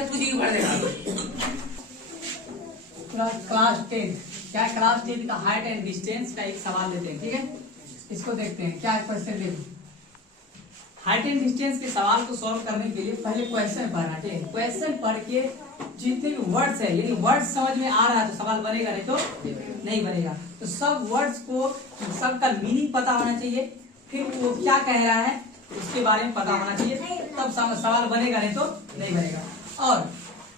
से पूछ के पढ़ देगा। क्लास 10 क्या है, क्लास 10 का हाइट एंड डिस्टेंस का एक सवाल लेते हैं, ठीक है। इसको देखते हैं क्या क्वेश्चन देखो। हाइट एंड डिस्टेंस के सवाल को सॉल्व करने के लिए पहले क्वेश्चन पढ़ना, ठीक है। क्वेश्चन पढ़ के जितने भी वर्ड्स है, यदि वर्ड्स समझ में आ रहा है तो सवाल बनेगा, नहीं तो नहीं बनेगा। तो सब वर्ड्स को, सबका मीनिंग पता होना चाहिए, फिर वो क्या कह रहा है उसके बारे में पता होना चाहिए, तब सवाल बनेगा, नहीं तो नहीं बनेगा। और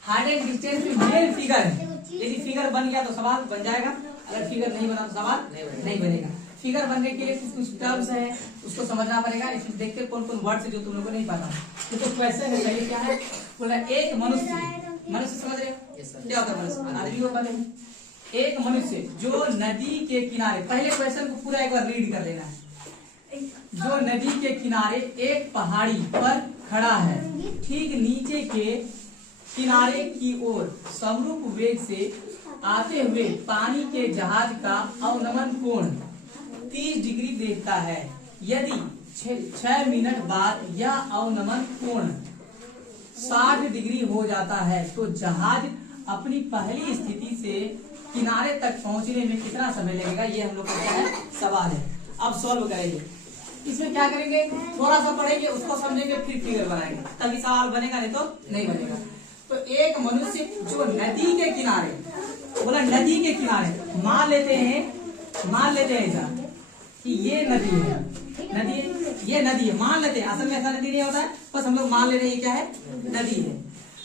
हाइट एंड डिस्टेंस में मेन फिगर है, यदि फिगर बन गया तो सवाल बन जाएगा, अगर फिगर नहीं बना तो सवाल नहीं बनेगा। फिगर बनने के लिए कुछ टर्म्स है, उसको समझना पड़ेगा। इसमें देखते कौन कौन वर्ड्स है जो तुम लोगों को नहीं पता। तो क्वेश्चन है पहले क्या है, बोला एक मनुष्य समझ रहे हो क्या होता है मनुष्य, आदमी को पहले एक मनुष्य जो नदी के किनारे, पहले क्वेश्चन को पूरा एक बार रीड कर लेना है। जो नदी के किनारे एक पहाड़ी पर खड़ा है, ठीक नीचे के किनारे की ओर समरूप वेग से आते हुए पानी के जहाज का अवनमन कोण 30 डिग्री देखता है। यदि 6 मिनट बाद यह अवनमन कोण 60 डिग्री हो जाता है तो जहाज अपनी पहली स्थिति से किनारे तक पहुंचने में कितना समय लगेगा, ये हम लोग का क्या है सवाल है। अब सॉल्व करेंगे। इसमें क्या करेंगे, थोड़ा सा पढ़ेंगे, उसको समझेंगे, फिर फिगर बनाएंगे, तभी सवाल बनेगा, नहीं तो नहीं बनेगा। तो एक मनुष्य जो नदी के किनारे, बोला नदी के किनारे, मान लेते हैं ऐसा कि ये नदी है, ये नदी है, मान लेते हैं। असल में ऐसा नदी नहीं होता है, बस हम लोग मान ले रहे हैं क्या है, नदी है।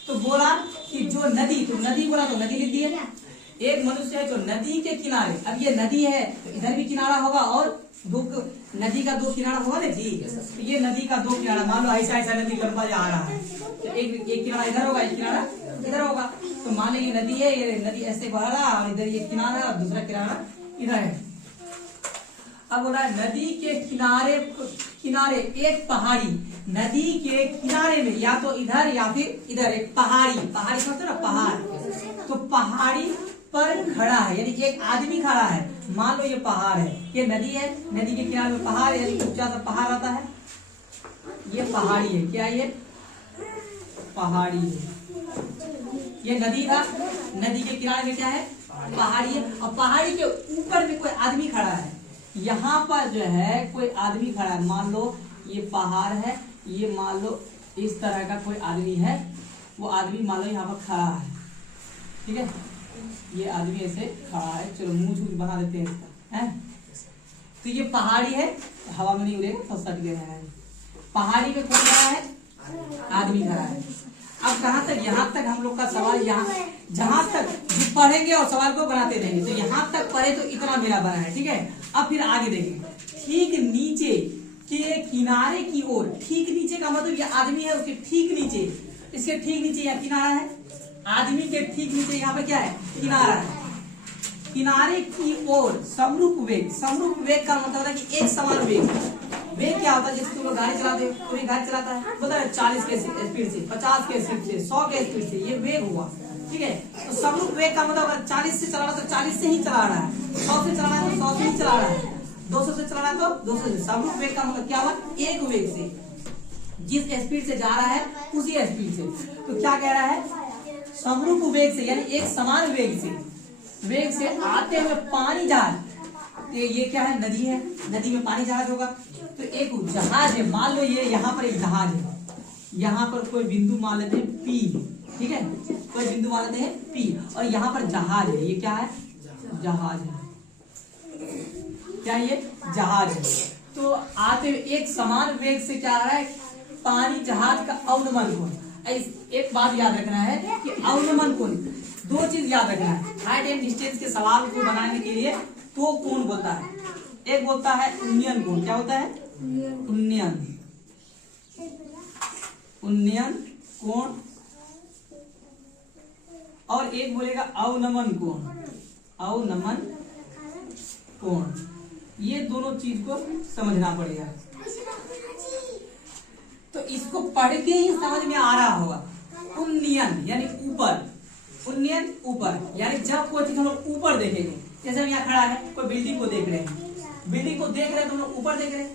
तो बोला कि जो नदी, तो नदी बोला तो नदी लिख दी है। एक मनुष्य है जो नदी के किनारे, अब ये नदी है तो इधर भी किनारा होगा और नदी का 2 किनारा होगा ना जी। तो ये नदी का 2 किनारा, मान लो ऐसा नदी लंबा जा रहा है, तो एक किनारा इधर होगा, एक किनारा इधर होगा। तो मान लो ये नदी है, ये नदी ऐसे बह रहा और इधर ये किनारा और दूसरा किनारा इधर है। अब बोला नदी के किनारे एक पहाड़ी, नदी के किनारे में या तो इधर या फिर इधर एक पहाड़ी समझते ना, पहाड़। तो पहाड़ी पर खड़ा है, यानी एक आदमी खड़ा है। मान लो ये पहाड़ है, ये नदी है, नदी के किनारे में पहाड़, यानी ऊंचा सा पहाड़ आता है, ये पहाड़ी है। क्या ये पहाड़ी है, ये नदी था, नदी के किनारे में क्या है पहाड़ी है। और पहाड़ी के ऊपर में कोई आदमी खड़ा है, यहाँ पर जो है कोई आदमी खड़ा है। मान लो ये पहाड़ है, ये मान लो इस तरह का कोई आदमी है, वो आदमी मान लो यहाँ पर खड़ा है, ठीक है। ये आदमी ऐसे खड़ा है, चलो मुंह बना देते हैं इसका, है। तो ये पहाड़ी है, हवा में नहीं उड़ेगा तो सट गया है। पहाड़ी में कौन खड़ा है, आदमी खड़ा है। अब कहाँ तक, यहाँ तक हम लोग का सवाल, यहाँ जहां तक पढ़ेंगे और सवाल को बनाते रहेंगे। तो यहाँ तक पढ़े तो इतना मेरा बना है, ठीक है। अब फिर आगे देखेंगे। ठीक नीचे के किनारे की ओर, ठीक नीचे का मतलब ये आदमी है, उसके ठीक नीचे, इसके ठीक नीचे यहाँ किनारा है, आदमी के ठीक नीचे यहाँ पे क्या है किनारा है। किनारे की ओर समरूप वेग का मतलब होता है कि एक समान वेग क्या होता है, जैसे तुम लोग गाड़ी चलाते हो, कोई गाड़ी चलाता है बोलता है 40 के स्पीड से, 50 के स्पीड से, 100 के स्पीड से, ये वेग हुआ, ठीक है। तो समरूप वेग का मतलब अगर 40 से चला रहा है तो 40 से ही चला रहा है, 100 से चला रहा है तो 100 से ही चला रहा है, 200 से चला रहा है तो 200 से। समरूप वेग का मतलब क्या हुआ, एक वेग से, जिस स्पीड से जा रहा है उसी स्पीड से। तो क्या कह रहा है, समरूप वेग से, यानी एक समान वेग से आते हुए पानी जहाज। तो ये क्या है, नदी है, नदी में पानी जहाज होगा। तो एक जहाज है, मान लो ये यहाँ पर एक जहाज है, यहाँ पर कोई बिंदु मान लेते हैं P, ठीक है, कोई बिंदु मान लेते हैं P, और यहाँ पर जहाज है, ये क्या है जहाज है, क्या ये जहाज है। तो आते हुए एक समान वेग से क्या आ रहा है, पानी जहाज का अवनमन कोण। एक बात याद रखना है कि अवनमन कोण, 2 चीज याद रखना है हाइट एंड डिस्टेंस के सवाल को बनाने के लिए। तो कोण बोलता है, एक बोलता है उन्नयन कोण, क्या होता है उन्नयन कोण, और एक बोलेगा अवनमन कोण। ये दोनों चीज को समझना पड़ेगा। तो इसको पढ़ के ही समझ में आ रहा होगा। उन्नयन यानी उन्नयन ऊपर, यानी जब कोई चीज हम लोग ऊपर देखेंगे, जैसे हम यहाँ खड़ा है, कोई बिल्डिंग को देख रहे हैं, तो हम लोग ऊपर देख रहे हैं।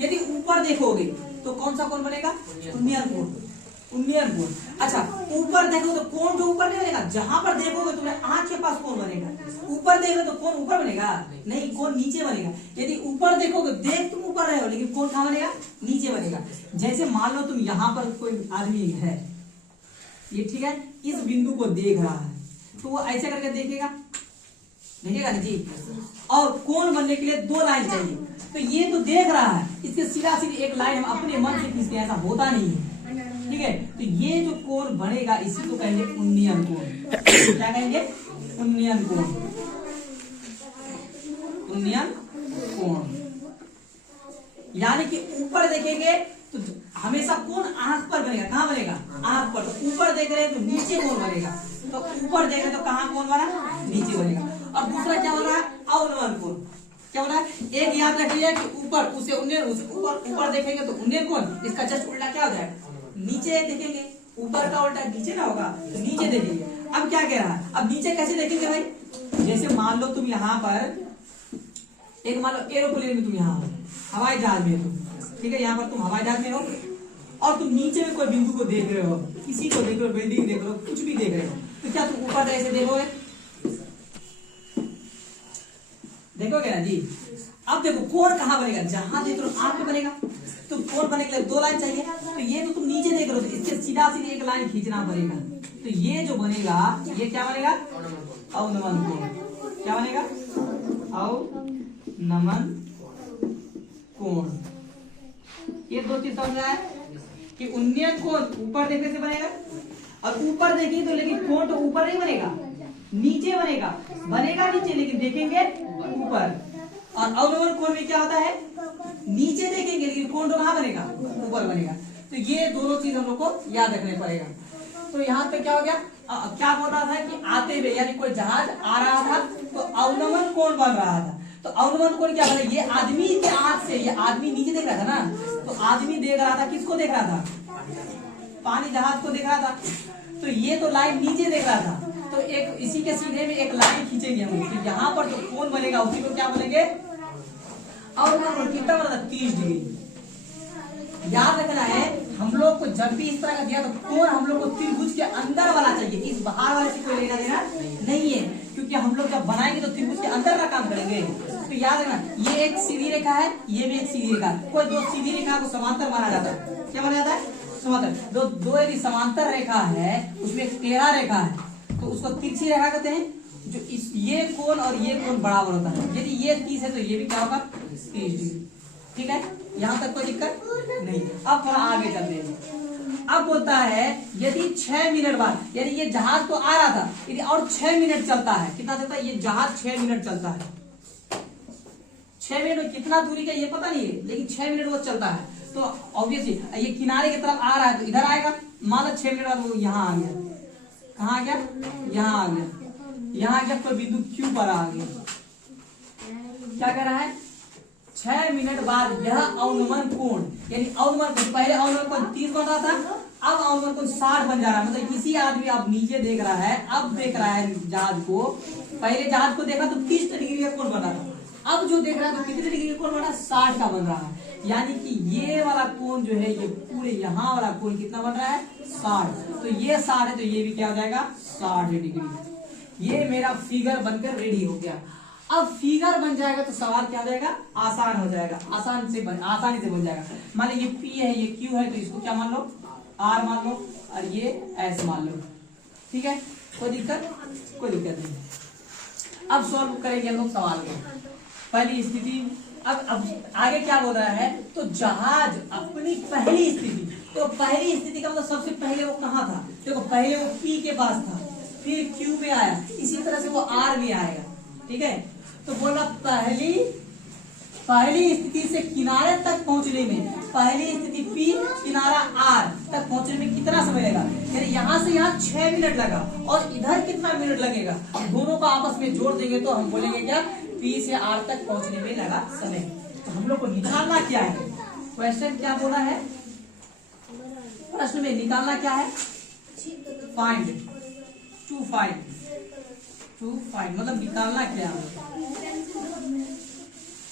यदि ऊपर देखोगे तो कौन सा कोण बनेगा, उन्नयन कोण। अच्छा, ऊपर ऊपर देखो तो कोण जो ऊपर नहीं बनेगा, जहां पर देखोगे तुम्हारे आंख के पास कोण बनेगा। ऊपर देख रहे हो तो कोण ऊपर बनेगा नहीं, कोण नीचे बनेगा। यदि ऊपर देखोगे, देख तुम ऊपर रहे हो लेकिन कोण कहां बनेगा, नीचे बनेगा। जैसे मान लो तुम यहाँ पर कोई आदमी है, ये ठीक है, इस बिंदु को देख रहा है, तो वो ऐसे करके देखेगा, देखेगा ना जी। और कोण बनने के लिए दो लाइन चाहिए, तो ये तो देख रहा है, इसके सीधा सीधी एक लाइन हम अपने मन से खींचते हैं, ऐसा होता नहीं है, ठीक है। तो ये जो कोण बनेगा इसी को कहेंगे उन्नयन कोण। क्या कहेंगे, उन्नयन कोण, उन्नयन कोण। यानी कि ऊपर देखेंगे तो हमेशा कोण आंख पर बनेगा, कहां बनेगा, आंख पर। तो ऊपर देख रहे हैं तो नीचे कोण बनेगा, तो ऊपर देख रहे तो कहां कोण बना, नीचे बनेगा। और दूसरा क्या बन रहा है, अवनमन कोण। क्या बना है, एक याद रखिए कि ऊपर उसे उन्नयन, ऊपर देखेंगे तो उन्नयन कोण, इसका जस्ट उल्टा क्या हो जाएगा, नीचे देखेंगे, ऊपर का उल्टा नीचे ना होगा, तो नीचे देखेंगे। अब क्या कह रहा है, अब नीचे कैसे देखेंगे भाई, जैसे मान लो तुम यहाँ पर एक, मान लो एरोप्लेन में तुम यहाँ हो, हवाई जहाज में तुम, ठीक है, यहाँ पर तुम हवाई जहाज में हो और तुम नीचे में कोई बिंदु को देख रहे हो, किसी को देख रहे हो, बिल्डिंग देख रहे हो, कुछ भी देख रहे हो, तो क्या तुम ऊपर ऐसे देखोगे, देखोगे ना जी। अब देखो कोण कहां बनेगा, जहां देख रहे हो आंख में बनेगा, तो कोण बनने के लिए दो लाइन चाहिए, तो ये तो तुम नीचे देख रहे हो, तो इससे सीधा सीधी एक लाइन खींचना पड़ेगा, तो ये जो बनेगा ये क्या बनेगा, अवनमन कोण। क्या बनेगा, अवनमन कोण। ये दो चीज समझ रहा है कि उन्नयन कोण ऊपर देखने से बनेगा, और ऊपर देखेंगे तो लेकिन कोण तो ऊपर नहीं बनेगा, नीचे बनेगा, बनेगा नीचे लेकिन देखेंगे ऊपर। और अवनमन कोण में क्या होता है, नीचे देखेंगे लेकिन कोण तो कहां बनेगा, ऊपर बनेगा। तो ये दोनों चीज हम लोग को याद रखने पड़ेगा। तो यहाँ पे क्या हो गया, क्या बोल रहा था कि आते हुए यानी कोई जहाज आ रहा था तो अवनमन कोण बन रहा था। तो अवनमन कोण क्या बना, ये आदमी के आंख से, ये आदमी नीचे देख रहा था ना, तो आदमी देख रहा था, किसको देख रहा था, पानी जहाज को देख रहा था, तो ये तो लाइन नीचे देख रहा था, तो एक इसी के सीधे में एक लाइन खींचेंगे हम, तो यहाँ पर जो कोण बनेगा उसी को क्या बोलेंगे, अवनमन। कितना बना था, 30 डिग्री। याद रखना है, हम लोग को जब भी इस तरह का दिया तो कोण हम लोग को त्रिभुज के अंदर वाला चाहिए, इस बाहर वाले से कोई लेना देना नहीं है, क्योंकि हम लोग जब बनाएंगे तो त्रिभुज के अंदर का काम करेंगे। तो याद रखना, ये एक सीधी रेखा है, ये भी एक सीधी रेखा है, कोई दो सीधी रेखा को समांतर माना जाता है। क्या माना जाता है, समांतर। दो यदि समांतर रेखा है उसमें एक टेढ़ा रेखा है तो उसको तिरछी रेखा कहते हैं। जो इस ये कोण और ये कोण बराबर होता है, यदि ये 30 है तो ये भी क्या होगा, 30 डिग्री। ठीक है, यहाँ तक कोई दिक्कत नहीं। अब थोड़ा आगे चलते हैं। अब बोलता है यदि 6 मिनट बाद, यानी ये जहाज तो आ रहा था, यदि और 6 मिनट चलता है, कितना चलता है ये जहाज, 6 मिनट चलता है। 6 मिनट में कितना दूरी का ये पता नहीं है, लेकिन 6 मिनट वो चलता है, तो ऑब्वियसली ये किनारे की तरफ आ रहा है तो इधर आएगा। मान लो 6 मिनट बाद वो यहाँ आ गया, कहाँ आ गया, यहाँ आ गया, यहाँ आ गया, कोई बिंदु Q पर आ गया। क्या कह रहा है, 6 मिनट बाद यह अवनमन कोण, यानी अवनमन कोण, पहले अवनमन कोण 30 बन रहा था, अब अवनमन कोण 60 बन जा रहा है। मतलब किसी आदमी अब नीचे देख रहा है, अब देख रहा है जहाज को, पहले जहाज को देखा तो 30 डिग्री का कोण बन रहा था, अब जो देख रहा है तो कितने डिग्री का कोण बन रहा है, 60 का बन रहा है। यानी कि ये वाला कोण जो है, ये पूरे यहाँ वाला कोण कितना बन रहा है, 60। तो ये 60 है तो ये भी क्या हो जाएगा, 60 डिग्री। ये मेरा फिगर बनकर रेडी हो गया। अब फिगर बन जाएगा तो सवाल क्या हो जाएगा, आसान हो जाएगा, आसानी से बन जाएगा। मान लो ये P है, ये Q है, तो इसको क्या मान लो, R मान लो, और ये S मान लो। ठीक है, कोई दिक्कत नहीं। अब सॉल्व करेंगे हम लोग सवाल को, पहली स्थिति। अब आगे क्या बोल रहा है, तो जहाज अपनी पहली स्थिति, तो पहली स्थिति का मतलब सबसे पहले वो कहाँ था, देखो पहले वो P के पास था, फिर Q में आया, इसी तरह से वो R में आएगा। ठीक है, तो बोला पहली स्थिति से किनारे तक पहुंचने में, पहली स्थिति P किनारा R तक पहुंचने में कितना समय लगेगा, यानी यहाँ से यहाँ 6 मिनट लगा, और इधर कितना मिनट लगेगा, दोनों को आपस में जोड़ देंगे तो हम बोलेंगे क्या, P से R तक पहुंचने में लगा समय। तो हम लोग को निकालना क्या है, क्वेश्चन क्या बोला है, प्रश्न में निकालना क्या है, टू फाइंड मतलब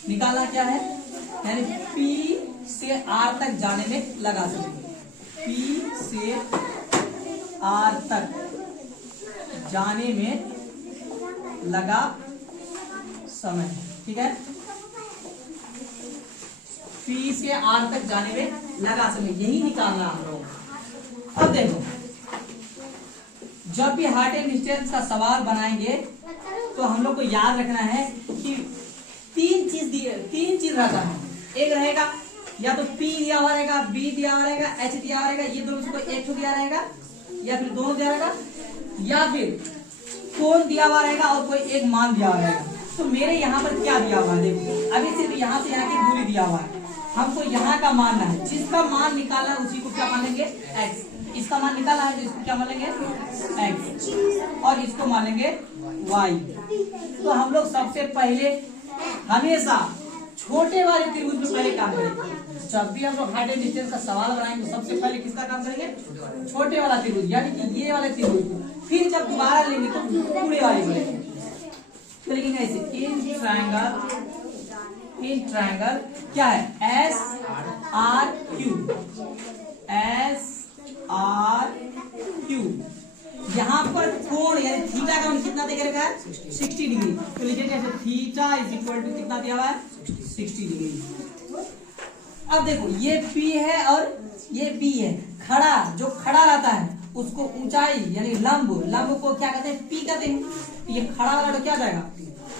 निकालना क्या है, यानी P से R तक जाने में लगा समय, P से आर तक जाने में लगा समय, ठीक है। पी से आर तक जाने में लगा समय, यही निकालना हम लोग। अब देखो, जब भी हार्ट एंड डिस्टेंस का सवाल बनाएंगे तो हम लोग को याद रखना है कि तीन चीज रहता है। एक रहेगा या तो P दिया हुआ रहेगा, B दिया हुआ रहेगा, H दिया हुआ रहेगा, ये दोनों में से एक दिया रहेगा या फिर दोनों दिया रहेगा, या फिर कोण दिया हुआ रहेगा और कोई एक मान दिया हुआ रहेगा। तो मेरे यहाँ पर क्या दिया हुआ है, देखो अभी सिर्फ यहाँ से यहाँ की दूरी दिया हुआ है, हमको यहाँ का मानना है। जिसका मान निकालना है उसी को क्या मान लेंगे, x। इसका मान निकालना है तो इसको क्या मान लेंगे, x, और इसको मान लेंगे y। तो हम लोग सबसे पहले हमेशा छोटे वाले त्रिभुज में पहले काम करेंगे। जब भी हम लोग हार्ट एंड डिस्टेंस का सवाल बनाएंगे तो सबसे पहले किसका काम करेंगे, छोटे वाला त्रिभुज, यानी कि ये वाले त्रिभुज। फिर जब दोबारा लेंगे तो पूरे वाले को लेंगे। तो लिखेंगे ऐसे, इन ट्रायंगल क्या है, एस आर क्यू। यहाँ पर कोण यानी थीटा का मान कितना दिया रखा है, 60 डिग्री। तो लिखेंगे ऐसे, थीटा इज इक्वल टू कितना दिया हुआ है, 60 डिग्री। अब देखो ये P है और ये B है। खड़ा जो खड़ा रहता है उसको ऊंचाई यानी लंब को क्या कहते हैं, P कहते हैं। ये खड़ा वाला तो क्या जाएगा,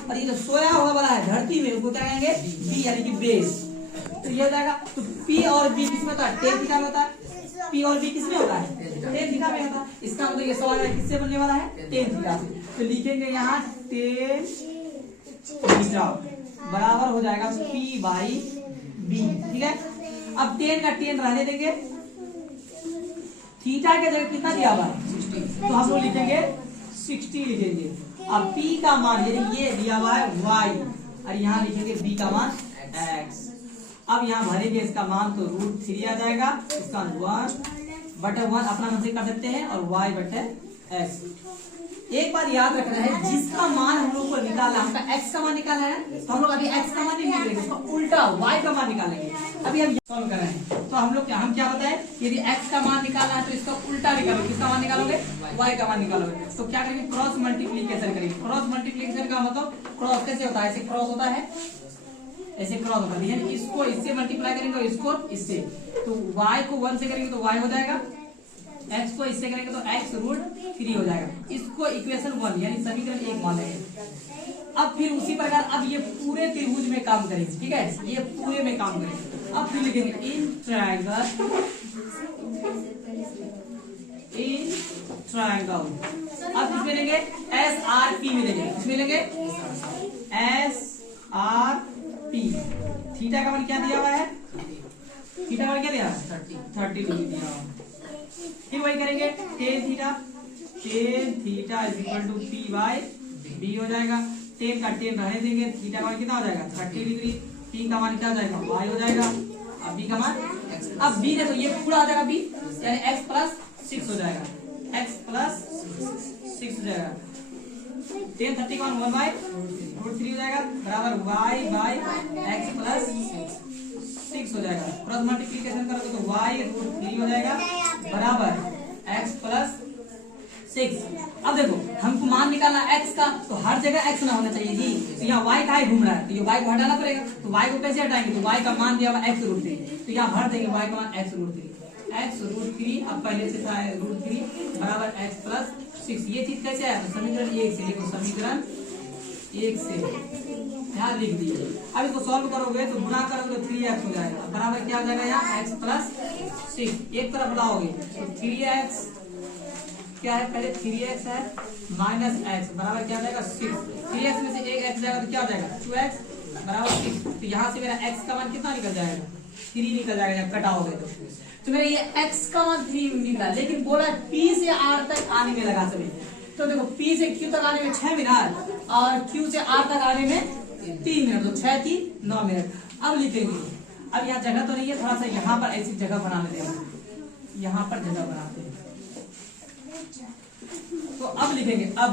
और ये जो सोया हुआ वाला है धरती में उसको क्या कहेंगे, B यानी कि बेस। तो ये हो जाएगा। तो P और B किसमें होता है, tan थीटा में होता है। P और B किसमें होता है, tan थीटा में होता है। इसका मतलब ये सवाल किससे बनने वाला है, tan थीटा से। तो लिखेंगे यहाँ tan थीटा बराबर हो जाएगा P बाई B, ठीक है। अब tan का tan रहने देंगे, थीटा के जगह कितना दिया हुआ है, 60। तो हम लोग लिखेंगे 60 लिखेंगे। अब P का मान यानी ये दिया हुआ है y, और यहाँ लिखेंगे B का मान x। अब यहाँ भरेंगे इसका मान तो √3 आ जाएगा, इसका 1/1 अपना मन से कर सकते हैं, और y/x। एक बात याद रखना है, जिसका मान हम लोग को निकाला, हमका x का मान निकाला है, तो हम लोग अभी x का मान नहीं निकालेंगे, उसका उल्टा y का मान निकालेंगे। अभी हम सॉल्व कर रहे हैं तो हम लोग क्या बताए, यदि x का मान निकालना है तो इसका उल्टा निकालोगे। किसका मान निकालोगे, y का मान निकालोगे। तो क्या करेंगे, क्रॉस मल्टीप्लीकेशन करेंगे। क्रॉस मल्टीप्लीकेशन का मतलब क्रॉस कैसे होता है, ऐसे क्रॉस होता है, ऐसे क्रॉस होता है, यानी इसको इससे मल्टीप्लाई करेंगे और इसको इससे। तो y को 1 से करेंगे तो y हो जाएगा, x को इससे करेंगे तो x√3 हो जाएगा। इसको इक्वेशन 1 यानी समीकरण 1 मान लेंगे। अब फिर उसी प्रकार अब ये पूरे त्रिभुज में काम करेंगे, ठीक है, ये पूरे में काम करेंगे। अब फिर लिखेंगे इन ट्रायंगल अब किसमें लेंगे, SRP में लेंगे। किसमें लेंगे, SRP। थीटा का मान क्या दिया हुआ है, थीटा का मान क्या दिया है, 30 डिग्री दिया हुआ। फिर वही करेंगे tan theta is equal to P by B हो जाएगा। tan का tan रहने देंगे, थीटा का मान कितना हो जाएगा, 30 डिग्री। P का मान क्या हो जाएगा, y हो जाएगा। अब B का मान, अब B देखो ये पूरा हो जाएगा B, यानी x प्लस 6 हो जाएगा, x प्लस 6 हो जाएगा। tan 30 का मान 1/√3 हो जाएगा, बराबर y बाई x प्लस 6 हो जाएगा। क्रॉस मल्टीप्लीकेशन करोगे तो y√3 हो जाएगा, बराबर x प्लस 6। अब देखो हमको मान निकालना x का, तो हर जगह x ना होना चाहिए जी। तो यहाँ y का घूम रहा है, तो ये y को हटाना पड़ेगा। तो y को कैसे हटाएंगे, तो y का मान दिया हुआ x√3, तो यहाँ भर देंगे y का मान x√3। अब पहले से था √3 बराबर x प्लस 6। ये चीज कैसे है, समीकरण 1 से लिखो, समीकरण 1 से यहाँ लिख दीजिए। अब इसको सॉल्व करोगे तो गुणा करोगे तो 3x हो जाएगा, बराबर क्या हो जाएगा यहाँ x प्लस 6। एक तरफ लाओगे तो 3x क्या है, पहले 3x है माइनस x बराबर क्या हो जाएगा 6। 3x में से एक x जाएगा तो क्या हो जाएगा 2x बराबर 6। तो यहाँ से मेरा x का मान कितना निकल जाएगा, 3 निकल जाएगा, जब कटाओगे तो मेरा ये x का मान 3 निकला। लेकिन बोला P से R तक आने में लगा समय। तो देखो P से Q तक आने में 6 मिनट और Q से R तक आने में 3 मिनट, तो 6 3 9 मिनट। अब लिखेंगे, अब यहाँ जगह तो नहीं है, थोड़ा सा यहाँ पर ऐसी जगह बना लेते हैं, यहाँ पर जगह बनाते हैं। तो अब लिखेंगे, अब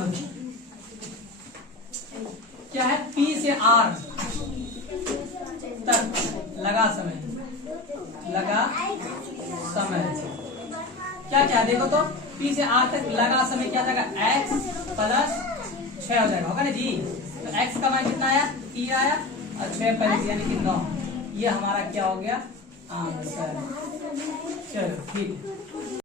क्या है, P से R तक लगा समय क्या क्या देखो तो पी से आर तक लगा समय क्या जाएगा x प्लस 6 हो जाएगा, होगा ना जी। तो x का मान कितना आया 3 आया और 6 पहले यानी कि 9, ये हमारा क्या हो गया आंसर। चलो ठीक है।